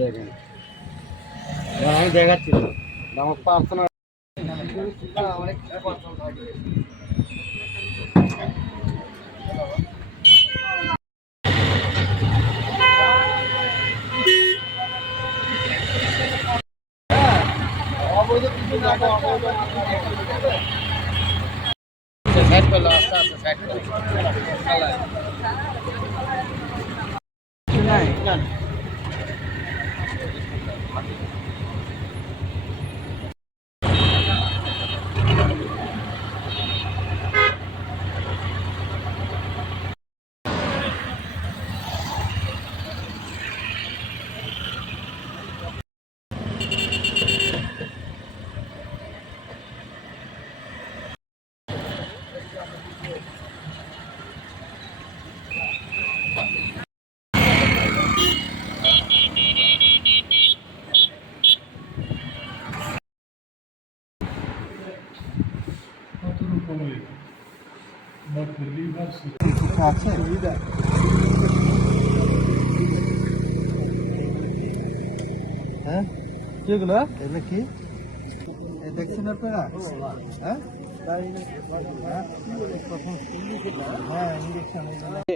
দেখেন আমি দেখাচ্ছি আমার পার্সোনাল সাইড করলো আস্তে আস্তে সাইড করলো আছে হ্যাঁ কিগুলো এগুলো কি দেখছেন আপনারা হ্যাঁ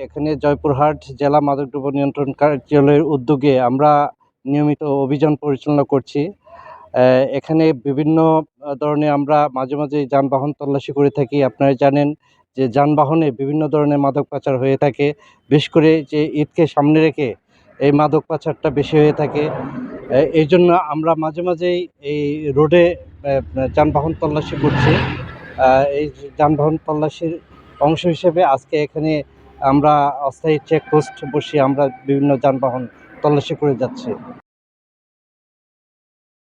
এখানে জয়পুরহাট জেলা মাদকদ্রব্য নিয়ন্ত্রণ কার্যালয়ের উদ্যোগে আমরা নিয়মিত অভিযান পরিচালনা করছি। এখানে বিভিন্ন ধরনের আমরা মাঝে মাঝে যানবাহন তল্লাশি করে থাকি। আপনারা জানেন যে যানবাহনে বিভিন্ন ধরনের মাদক পাচার হয়ে থাকে, বিশেষ করে যে ঈদকে সামনে রেখে এই মাদক পাচারটা বেশি হয়ে থাকে। এই জন্য আমরা মাঝে মাঝেই এই রোডে যানবাহন তল্লাশি করছি। এই যানবাহন তল্লাশির অংশ হিসেবে আজকে এখানে আমরা অস্থায়ী চেকপোস্ট বসিয়ে আমরা বিভিন্ন যানবাহন তল্লাশি করে যাচ্ছি।